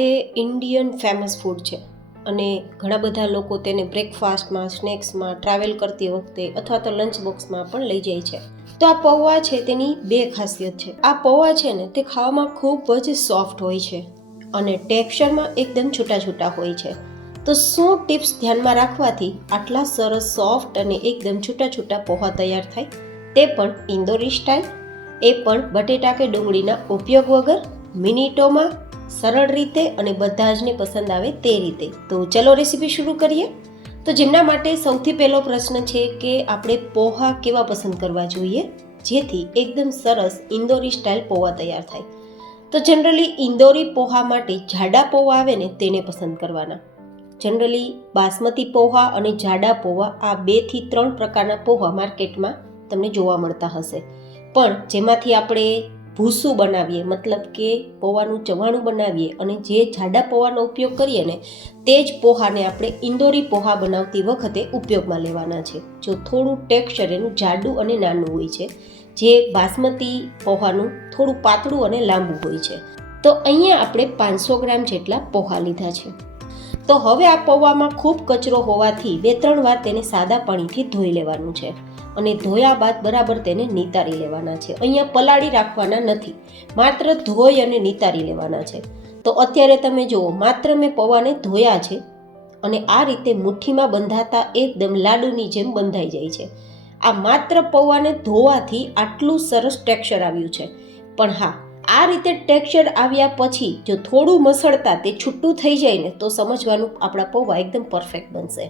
એ Indian famous food છે અને ઘણા બધા લોકો તેને બ્રેકફાસ્ટમાં, સ્નેક્સમાં, ટ્રાવેલ કરતી વખતે અથવા તો લંચ બોક્સમાં પણ લઈ જાય છે. તો આ પૌવા છે તેની બે ખાસિયત છે. આ પૌવા છે ને તે ખાવામાં ખૂબ જ સોફ્ટ હોય છે અને ટેક્સચરમાં એકદમ છૂટા છૂટા હોય છે. તો શું ટિપ્સ ધ્યાનમાં રાખવાથી આટલા સરસ સોફ્ટ અને એકદમ છૂટા છૂટા પૌવા તૈયાર થાય, તે પણ ઇન્દોરી સ્ટાઇલ, એ પણ બટેટા કે ડુંગળીના ઉપયોગ વગર, મિનિટોમાં, સરળ રીતે અને બધા જને પસંદ આવે તે રીતે. તો ચલો રેસીપી શરૂ કરીએ. તો જેમના માટે સૌથી પહેલો પ્રશ્ન છે કે આપણે પૌવા કેવા પસંદ કરવા જોઈએ જેથી એકદમ સરસ ઇન્દોરી સ્ટાઇલ પૌવા તૈયાર થાય. તો જનરલી ઇન્દોરી પૌવા માટે જાડા પૌવા આવે ને તેને પસંદ કરવાના. જનરલી બાસમતી પૌવા અને જાડા પૌવા આ 2 થી 3 પ્રકારના પૌવા માર્કેટમાં તમને જોવા મળતા હશે. પણ જેમાંથી આપણે ભૂસું બનાવીએ, મતલબ કે પૌવાનું ચવાણું બનાવીએ અને જે જાડા પૌવાનો ઉપયોગ કરીએ ને તે જ પૌવાને આપણે ઇન્દોરી પૌવા બનાવતી વખતે ઉપયોગમાં લેવાના છે. જો થોડું ટેક્સચર એનું જાડું અને નાનું હોય છે, જે બાસમતી પૌવાનું થોડું પાતળું અને લાંબુ હોય છે. તો અહીંયા આપણે 500 ગ્રામ જેટલા પૌવા લીધા છે. તો હવે આ પૌવામાં ખૂબ કચરો હોવાથી 2-3 વાર તેને સાદા પાણીથી ધોઈ લેવાનું છે અને ધોયા બાદ બરાબર તેને નિતારી લેવાના છે. અહીંયા પલાળી રાખવાના નથી, માત્ર ધોઈ અને નિતારી લેવાના છે. તો અત્યારે તમે જુઓ, માત્ર મેં પૌવાને ધોયા છે અને આ રીતે મુઠ્ઠીમાં બંધાતા એકદમ લાડુની જેમ બંધાઈ જાય છે. આ માત્ર પૌવાને ધોવાથી આટલું સરસ ટેક્સચર આવ્યું છે. પણ હા, આ રીતે ટેક્સચર આવ્યા પછી જો થોડું મસળતા તે છૂટું થઈ જાય ને તો સમજવાનું આપણા પૌવા એકદમ પરફેક્ટ બનશે.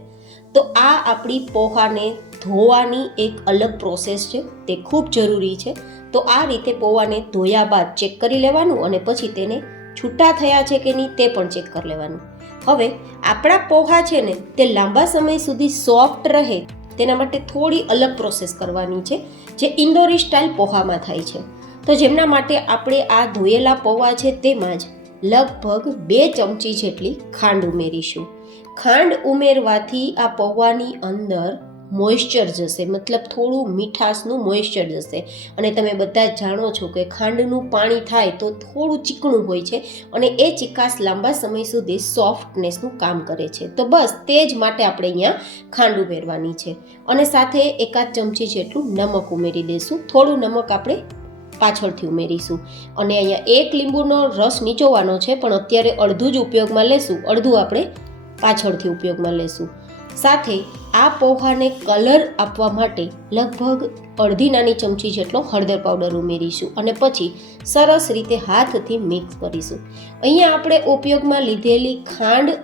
તો આ આપણી પૌવાને ધોવાની એક અલગ પ્રોસેસ છે, તે ખૂબ જરૂરી છે. તો આ રીતે પૌવાને ધોયા બાદ ચેક કરી લેવાનું અને પછી તેને છૂટા થયા છે કે નહીં તે પણ ચેક કરી લેવાનું. હવે આપણા પૌવા છે ને તે લાંબા સમય સુધી સોફ્ટ રહે તેના માટે થોડી અલગ પ્રોસેસ કરવાની છે, જે ઇન્દોરી સ્ટાઇલ પૌવામાં થાય છે. તો જેમના માટે આપણે આ ધોયેલા પૌવા છે તેમાં જ લગભગ 2 ચમચી જેટલી ખાંડ ઉમેરીશું. ખાંડ ઉમેરવાથી આ પૌવાની અંદર મોઇશ્ચર જશે, મતલબ થોડું મીઠાશનું મોઇશ્ચર જશે. અને તમે બધા જ જાણો છો કે ખાંડનું પાણી થાય તો થોડું ચીકણું હોય છે અને એ ચીકાશ લાંબા સમય સુધી સોફ્ટનેસનું કામ કરે છે. તો બસ તે જ માટે આપણે અહીંયા ખાંડ ઉમેરવાની છે અને સાથે 1 ચમચી જેટલું નમક ઉમેરી દઈશું. થોડું નમક આપણે પાછળથી ઉમેરીશું અને અહીંયા 1 લીંબુનો રસ નીચોવાનો છે, પણ અત્યારે અડધું જ ઉપયોગમાં લેશું, અડધું આપણે પાછળથી ઉપયોગમાં લેશું. સાથે આ પૌવાને કલર આપવા માટે લગભગ અડધી નાની ચમચી જેટલો હળદર પાવડર ઉમેરીશું અને પછી સરસ રીતે હાથથી મિક્સ કરીશું. અહીંયા આપણે ઉપયોગમાં લીધેલી ખાંડ,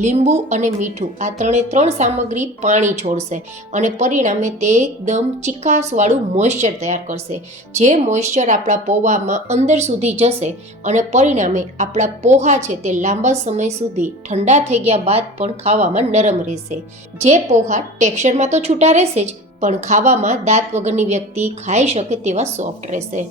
લીંબુ અને મીઠું આ 3 સામગ્રી પાણી છોડશે અને પરિણામે તે એકદમ ચીકાશવાળું મોઇશ્ચર તૈયાર કરશે, જે મોઇશ્ચર આપણા પૌવામાં અંદર સુધી જશે અને પરિણામે આપણા પૌવા છે તે લાંબા સમય સુધી ઠંડા થઈ ગયા બાદ પણ ખાવામાં નરમ રહેશે. જે પૌવા ટેક્સચરમાં તો છૂટા રહેશે જ, પણ ખાવામાં દાંત વગરની વ્યક્તિ ખાઈ શકે તેવા સોફ્ટ રહેશે.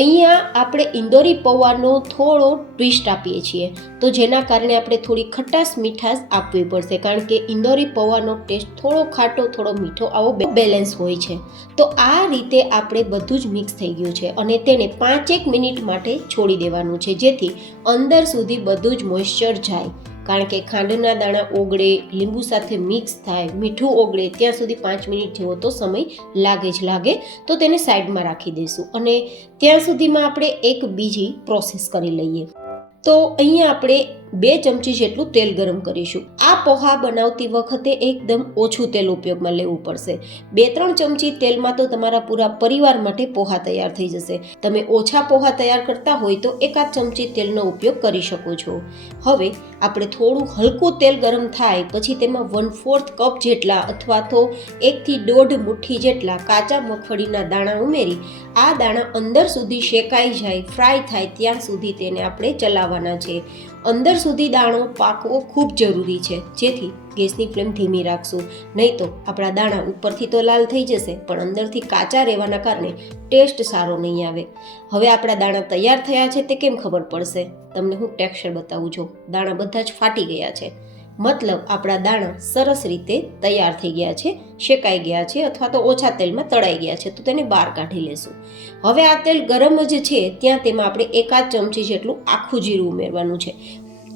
અહીંયા આપણે ઇન્દોરી પૌવાનો થોડો ટ્વિસ્ટ આપીએ છીએ, તો જેના કારણે આપણે થોડી ખટાશ મીઠાશ આપવી પડશે, કારણ કે ઇન્દોરી પૌવાનો ટેસ્ટ થોડો ખાટો થોડો મીઠો આવો બેલેન્સ હોય છે. તો આ રીતે આપણે બધું જ મિક્સ થઈ ગયું છે અને તેને 5-1 મિનિટ માટે છોડી દેવાનું છે, જેથી અંદર સુધી બધું જ મોઇશ્ચર જાય. કારણ કે ખાંડના દાણા ઓગળે, લીંબુ સાથે મિક્સ થાય, મીઠું ઓગળે ત્યાં સુધી 5 મિનિટ જેવો તો સમય લાગે. તો તેને સાઈડમાં રાખી દઈશું અને ત્યાં સુધીમાં આપણે એક બીજી પ્રોસેસ કરી લઈએ. તો અહીંયા આપણે 2 ચમચી જેટલું તેલ ગરમ કરીશું. આ પૌવા બનાવતી વખતે એકદમ ઓછું તેલ ઉપયોગમાં લેવું પડશે. 2-3 ચમચી તેલમાં તો તમારા પૂરા પરિવાર માટે પૌવા તૈયાર થઈ જશે. તમે ઓછા પૌવા તૈયાર કરતા હોય તો 1 ચમચી તેલનો ઉપયોગ કરી શકો છો. હવે આપણે થોડું હલકું તેલ ગરમ થાય પછી તેમાં 1/4 કપ જેટલા અથવા તો 1 થી 1.5 મુઠ્ઠી જેટલા કાચા મગફળીના દાણા ઉમેરી આ દાણા અંદર સુધી શેકાઈ જાય, ફ્રાય થાય ત્યાં સુધી તેને આપણે ચલાવવાના છે. અંદર સુધી દાણો પાકવો ખૂબ જરૂરી છે, જેથી ગેસની ફ્લેમ ધીમી રાખશું, નહીં તો આપણા દાણા ઉપરથી તો લાલ થઈ જશે પણ અંદરથી કાચા રહેવાના કારણે ટેસ્ટ સારો નહીં આવે. હવે આપણા દાણા તૈયાર થયા છે તે કેમ ખબર પડશે? તમને હું ટેક્સચર બતાવું છું. દાણા બધા જ ફાટી ગયા છે, મતલબ આપણા દાણા સરસ રીતે તૈયાર થઈ ગયા છે, શેકાઈ ગયા છે અથવા તો ઓછા તેલમાં તળાઈ ગયા છે. તો તેને બહાર કાઢી લેશું. હવે આ તેલ ગરમ જ છે ત્યાં તેમાં આપણે 1 ચમચી જેટલું આખું જીરું ઉમેરવાનું છે.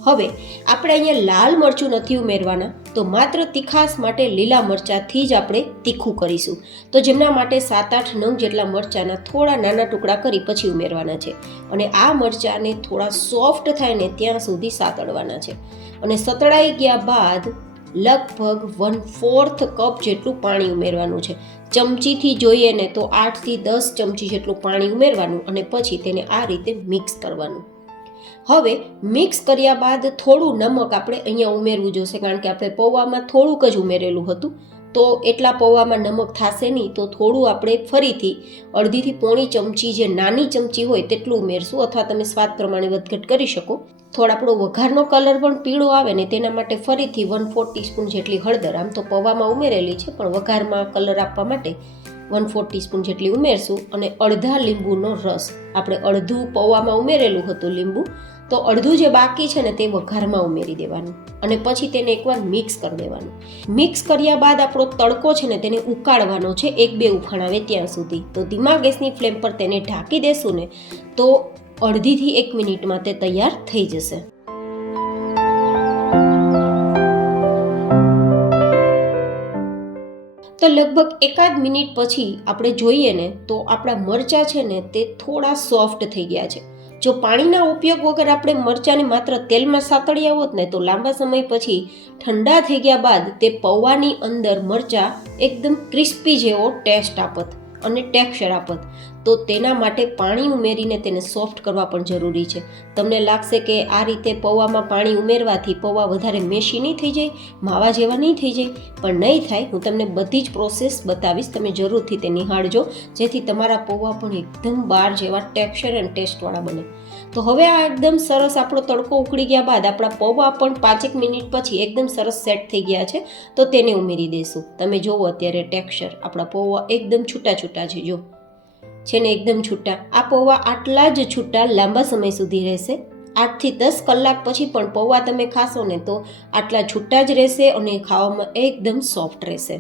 હવે આપણે અહીંયા લાલ મરચું નથી ઉમેરવાના, તો માત્ર તીખાશ માટે લીલા મરચાંથી જ આપણે તીખું કરીશું. તો જેમના માટે 7-8 નંગ જેટલા મરચાંના થોડા નાના ટુકડા કરી પછી ઉમેરવાના છે. અને આ મરચાંને થોડા સોફ્ટ થાય ને ત્યાં સુધી સાતળવાના છે. અને સતળાઈ ગયા બાદ લગભગ 1/4 કપ જેટલું પાણી ઉમેરવાનું છે. ચમચીથી જોઈએ ને તો 8 થી 10 ચમચી જેટલું પાણી ઉમેરવાનું અને પછી તેને આ રીતે મિક્સ કરવાનું. હવે મિક્સ કર્યા બાદ થોડું નમક આપણે અહીંયા ઉમેરવું જોશે, કારણ કે આપણે પૌવામાં થોડુંક જ ઉમેરેલું હતું, તો એટલા પૌવામાં નમક થશે નહીં, તો થોડું આપણે ફરીથી 1/2 થી પોણી ચમચી, જે નાની ચમચી હોય તેટલું ઉમેરશું, અથવા તમે સ્વાદ પ્રમાણે વધઘટ કરી શકો. થોડો આપણો વઘારનો કલર પણ પીળો આવે ને તેના માટે ફરીથી 1/4 ટીસ્પૂન જેટલી હળદર, આમ તો પૌવામાં ઉમેરેલી છે પણ વઘારમાં કલર આપવા માટે 1/4 ટીસ્પૂન જેટલી ઉમેરશું. અને અડધા લીંબુનો રસ, આપણે અડધું પૌવામાં ઉમેરેલું હતું લીંબુ, તો અડધું જે બાકી છે ને તે વઘારમાં ઉમેરી દેવાનું અને પછી તેને એકવાર મિક્સ કરી દેવાનું. મિક્સ કર્યા બાદ આપણો તડકો છે ને તેને ઉકાળવાનો છે 1-2 ઉફાણ આવે ત્યાં સુધી. તો ધીમા ગેસની ફ્લેમ પર તેને ઢાંકી દેશું ને તો 1/2 થી 1 મિનિટમાં તે તૈયાર થઈ જશે. તો લગભગ 1-8 મિનિટ પછી આપણે જોઈએ ને તો આપણા મરચાં છે ને તે થોડા સોફ્ટ થઈ ગયા છે. જો પાણીના ઉપયોગ વગર આપણે મરચાંને માત્ર તેલમાં સાતળ્યા હોત ને તો લાંબા સમય પછી ઠંડા થઈ ગયા બાદ તે પૌવાની અંદર મરચાં એકદમ ક્રિસ્પી જેવો ટેસ્ટ આપત અને ટેક્સચર આપત. તો તેના માટે પાણી ઉમેરીને તેને સોફ્ટ કરવા પણ જરૂરી છે. તમને લાગશે કે આ રીતે પૌવામાં પાણી ઉમેરવાથી પૌવા વધારે મેશી નહીં થઈ જાય, માવા જેવા નહીં થઈ જાય, પણ નહીં થાય. હું તમને બધી જ પ્રોસેસ બતાવીશ, તમે જરૂરથી તે નિહાળજો, જેથી તમારા પૌવા પણ એકદમ બાર જેવા ટેક્સચર અને ટેસ્ટવાળા બને. તો હવે આ એકદમ સરસ આપણો તડકો ઉકળી ગયા બાદ આપણા પૌવા પણ 5-1 મિનિટ પછી એકદમ સરસ સેટ થઈ ગયા છે, તો તેને ઉમેરી દઈશું. તમે જુઓ અત્યારે ટેક્સચર, આપણા પૌવા એકદમ છૂટા છૂટા છે, જો છે ને એકદમ છૂટા. આ પૌવા આટલા જ છૂટા લાંબા સમય સુધી રહેશે. 8 થી 10 કલાક પછી પણ પૌવા તમે ખાશો ને તો આટલા છૂટા જ રહેશે અને ખાવામાં એકદમ સોફ્ટ રહેશે.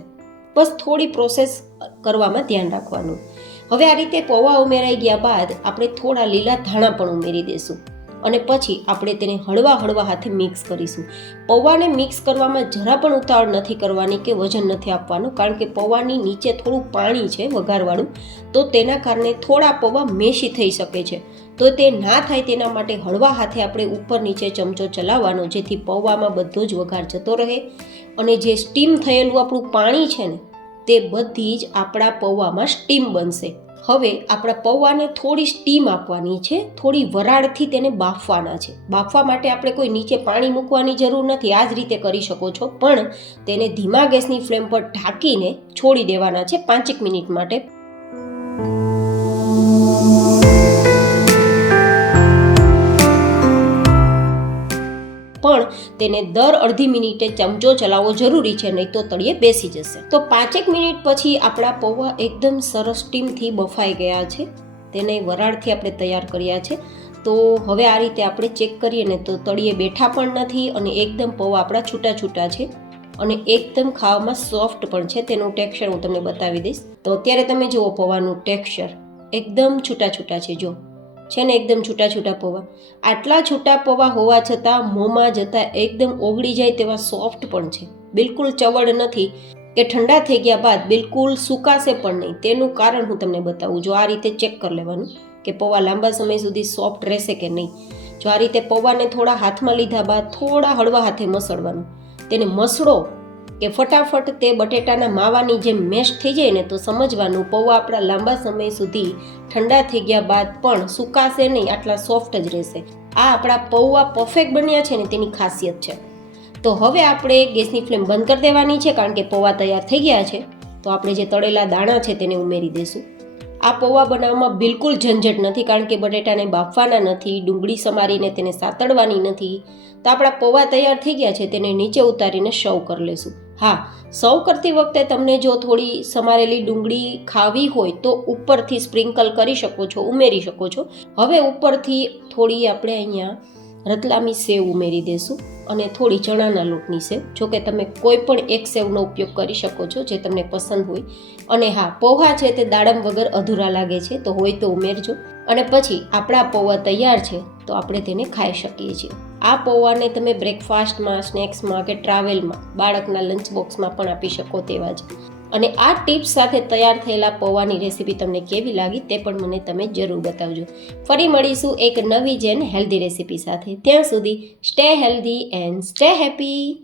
બસ થોડી પ્રોસેસ કરવામાં ધ્યાન રાખવાનું. હવે આ રીતે પૌવા ઉમેરાઈ ગયા બાદ આપણે થોડા લીલા ધાણા પણ ઉમેરી દઈશું અને પછી આપણે તેને હળવા હાથે મિક્સ કરીશું. પૌવાને મિક્સ કરવામાં જરા પણ ઉતાવળ નથી કરવાની કે વજન નથી આપવાનું, કારણ કે પૌવાની નીચે થોડું પાણી છે વઘારવાળું, તો તેના કારણે થોડા પૌવા મેશી થઈ શકે છે. તો તે ના થાય તેના માટે હળવા હાથે આપણે ઉપર નીચે ચમચો ચલાવવાનો, જેથી પૌવામાં બધો જ વઘાર જતો રહે અને જે સ્ટીમ થયેલું આપણું પાણી છે ને તે બધી જ આપણા પૌવામાં સ્ટીમ બનશે. હવે આપણા પૌવાને થોડી સ્ટીમ આપવાની છે, થોડી વરાળથી તેને બાફવાના છે. બાફવા માટે આપણે કોઈ નીચે પાણી મૂકવાની જરૂર નથી, આ જ રીતે કરી શકો છો, પણ તેને ધીમા ગેસની ફ્લેમ પર ઢાંકીને છોડી દેવાના છે 5-1 મિનિટ માટે. પણ તેને દર અડધી મિનિટે ચમચો ચલાવવો જરૂરી છે, નહીં તો તળિયે બેસી જશે. તો 5-1 મિનિટ પછી આપણા પૌવા એકદમ સરસ સ્ટીમથી બફાઈ ગયા છે. તેને વરાળથી આપણે તૈયાર કર્યા છે. તો હવે આ રીતે આપણે ચેક કરીએ ને તો તળિયે બેઠા પણ નથી અને એકદમ પૌવા આપણા છૂટા છૂટા છે અને એકદમ ખાવામાં સોફ્ટ પણ છે. તેનું ટેક્સચર હું તમને બતાવી દઈશ. તો અત્યારે તમે જુઓ પૌવાનું ટેક્સચર એકદમ છૂટા છૂટા છે, જો છે ને એકદમ છૂટા છૂટા પૌવા. આટલા છૂટા પૌવા હોવા છતાં મોંમાં જતાં એકદમ ઓગળી જાય તેવા સોફ્ટ પણ છે, બિલકુલ ચવડ નથી કે ઠંડા થઈ ગયા બાદ બિલકુલ સુકાશે પણ નહીં. તેનું કારણ હું તમને બતાવું. જો આ રીતે ચેક કરી લેવાનું કે પૌવા લાંબા સમય સુધી સોફ્ટ રહેશે કે નહીં. જો આ રીતે પૌવાને થોડા હાથમાં લીધા બાદ થોડા હળવા હાથે મસળવાનું. તેને મસળો કે ફટાફટ તે બટેટાના માવાની જેમ મેશ થઈ જાય ને તો સમજવાનું પૌવા આપણા લાંબા સમય સુધી ઠંડા થઈ ગયા બાદ પણ સુકાશે નહીં, આટલા સોફ્ટ જ રહેશે. આ આપણા પૌવા પરફેક્ટ બન્યા છે ને તેની ખાસિયત છે. તો હવે આપણે ગેસની ફ્લેમ બંધ કરી દેવાની છે, કારણ કે પૌવા તૈયાર થઈ ગયા છે. તો આપણે જે તળેલા દાણા છે તેને ઉમેરી દઈશું. આ પૌવા બનાવવામાં બિલકુલ ઝંઝટ નથી, કારણ કે બટેટાને બાફવાના નથી, ડુંગળી સમારીને તેને સાતળવાની નથી. તો આપણા પૌવા તૈયાર થઈ ગયા છે, તેને નીચે ઉતારીને સર્વ કરી લેશું. હા, સર્વ કરતી વખતે તમને જો થોડી સમારેલી ડુંગળી ખાવી હોય તો ઉપરથી સ્પ્રિંકલ કરી શકો છો, ઉમેરી શકો છો. હવે ઉપરથી થોડી આપણે અહીંયા રતલામી સેવ ઉમેરી દઈશું અને થોડી ચણાના લોટની સેવ. જોકે તમે કોઈ પણ એક સેવનો ઉપયોગ કરી શકો છો જે તમને પસંદ હોય. અને હા, પૌવા છે તે દાડમ વગર અધૂરા લાગે છે, તો હોય તો ઉમેરજો. અને પછી આપણા પૌવા તૈયાર છે તો આપણે તેને ખાઈ શકીએ છીએ. આ પૌવાને તમે બ્રેકફાસ્ટમાં, સ્નેક્સમાં કે ટ્રાવેલમાં, બાળકના લંચ બોક્સમાં પણ આપી શકો તેવા જ. અને આ ટિપ્સ સાથે તૈયાર થયેલા પૌવાની રેસીપી તમને કેવી લાગી તે પણ મને તમે જરૂર બતાવજો. ફરી મળીશું એક નવી જેન હેલ્ધી રેસીપી સાથે. ત્યાં સુધી stay healthy and stay happy.